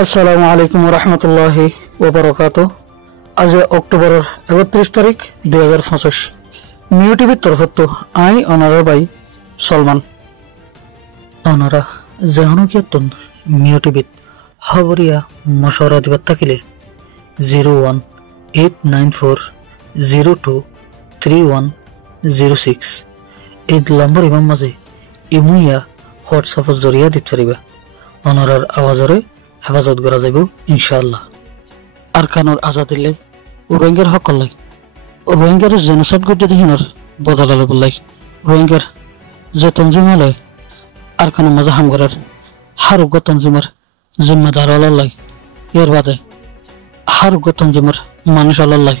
আসসালামু আলাইকুম রহমতুল্লাহি ওবরাকাতুহ। আজ অক্টোবর 31 তারিখ 2025। মিউ টিভির তরফত আই অনারা বাই সলমান অনারা জাহানুকিয়াতন মিউ টিভিত খবরিয়া মশওয়ারা দিবার থাকিলে 018940231006 এই নম্বর ইমাম মাঝে ইমুইয়া হোয়াটসঅ্যাপের জরিয়া দিতে পারিবা। অনারার আওয়াজরে হেফাজত করা যাব ইনশাআল্লাহ। আরকানুর আজাদিল্লে রোহিঙ্গার হক লাই রোহিঙ্গার জেনোসাইড করতে দিহিনার বদলালে বললাই রোহিঙ্গার যে তঞ্জিম হলে আরকানু মাঝে হাম করার হারুগ্য তঞ্জিমের জিম্মাদার আল্লাহ এর বাদে হারুগ্য তঞ্জিমের মানুষ আল্লাহ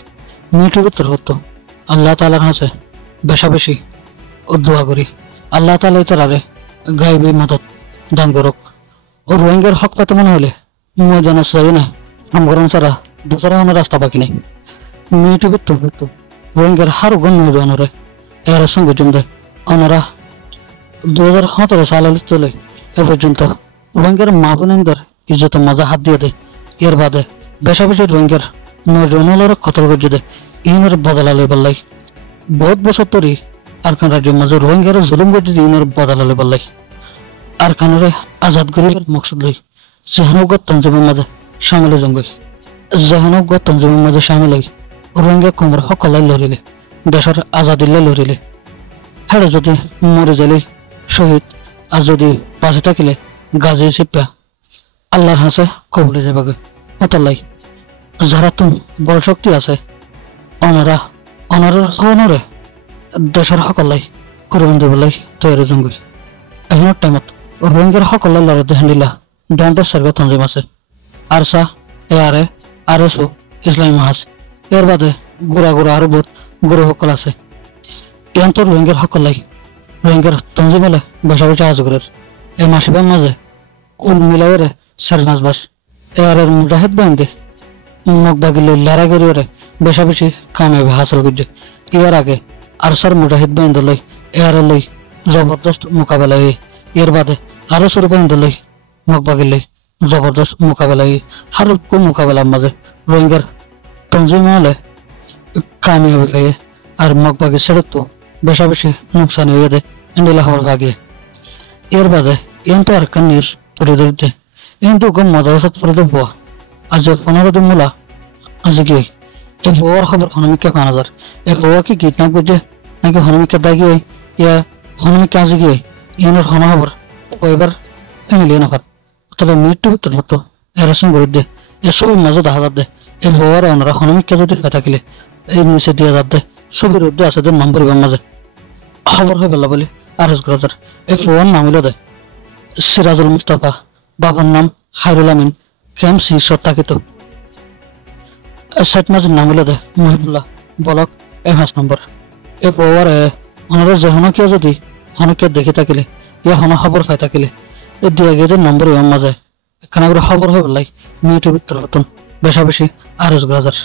মিউটিউবের তরফত আল্লাহ তাআলার কাছে বেশা বেশি দোয়া করি আল্লাহ তাআলা তারারে গায়বী মদত দান করুক। ও রোহিঙ্গার হক পাতে মনে হলে ময়দানে চাই না আমগরণ ছাড়া দূসরা কোনো রাস্তা বাকি নেই। মিউটিউবের তরফত রোহিঙ্গার হার গণ নৌজনরে এর সঙ্গে জমে ওনারা 2017 সালে চলে এ পর্যন্ত রোহিঙ্গার মা বোনদের ইজ্জত মাজা হাত দিয়ে দেয়। এর বাদে বেশা বেশি রোহিঙ্গার নৌজনের কতল করে দেয় ইনের বদলালে বললাই বহুত বছর ধরে আরকান রাজ্যের মাঝে রোহিঙ্গার জুলুম করে দিয়ে ইনের বদলালে বললাই আরকানরে আজাদ গরিবের মকসদ লই জাহানুগত তঞ্জিমের মাঝে সামিল জঙ্গই জাহানুগত তঞ্জিমের মাঝে সামিল হই রোহিঙ্গা কুমর সকলাই লড়িলে দেশের আজাদিলে লড়িলে হেড়ে যদি মরে যাইলে শহীদ আর যদি বাঁচে থাকিলে গাজে চিপা আল্লাহর হাসে কবলে যাবাগে মতাল্লাই যারা তুম বল শক্তি আছে অনারা অনারের অনরে দেশের সকলাই করবেন দেবলাই তৈরি জঙ্গই এখনের টাইমত রোহিঙ্গার সকলের লড়াই দেখানিলা ডন্টের সার্ভে তঞ্জিম আছে আরসা এআরএ আরএসও ইসলামী মাহাজ এর বাদে গোড়া গোড়া আরো বহুত গরু সকল আছে ইয়ান্তর রোহিঙ্গার সকলাই রোহিঙ্গার তঞ্জিম হলে বেসা বেসা আজগরের এই মাসিবের মাঝে কুল মিলাইরে সারি মাস বাস এআরএর মুজাহিদ বাহিনী মগ বাগিলে লড়াই করিয়ে বেসা বেশি কামিয়াবি হাসিল করছে। ইয়ার আগে আরসার মুজাহিদ বাহিনী লই এআরএ লই জবরদস্ত মোকাবেলা এর বাদে আরো সরু বাহিনী লই মগ বাগিলে জবরদস্ত মোকাবেলা হার কোন মোকাবেলার মাঝে রোহিঙ্গার তঞ্জিম হলে কামিয়াবি হয়ে আর মগ বাগি ছেড়ে তো বেশা বেশি নুকসান হয়ে দেয় ইন্ডিলা হওয়ার বাগিয়ে। এর বাদে এন তো আর কান নিউজ তুলে ধরতে এন তো গম মাদ্রাসাত পড়ে দেব আজ 15 দিন মোলা আজ কি এই বউর খবর হনমিকা 5000 এই বউয়া কি কিডন্যাপ করছে নাকি হনমিকা দাগিয়ে ইয়া হনমিকা আজ গিয়ে ইনের হন খবর এবার ফ্যামিলি না পার তবে মৃত্যু ভিতর মতো এরসন করে দে এসব মাঝে দেখা যাবে এই বউর ওনারা হনমিকা যদি থাকিলে এই নিচে দিয়ে যাবে সবের উদ্দে আছে নম্বর মাঝে খবর হয়ে বেলা বলে আরএস গ্রাজার এই ফোন নাম হইল দে সিরাজুল মুস্তাফা বাবার নাম হায়রুল আমিন কেম সি সত্তাকিত সাইট মাঝের নাম হইল দে মহিবুল্লাহ বলক এমএস নম্বর এই পরে ওনারা যে হনকিয়া যদি হনকিয়া দেখে থাকিলে ইয়া হন খবর পাই থাকিলে এই দিয়ে গিয়ে নম্বর মাঝে এখানে খবর হয়ে বেলাই মিউটিউবের তরফ বেশা বেশি আরএস গ্রাজার।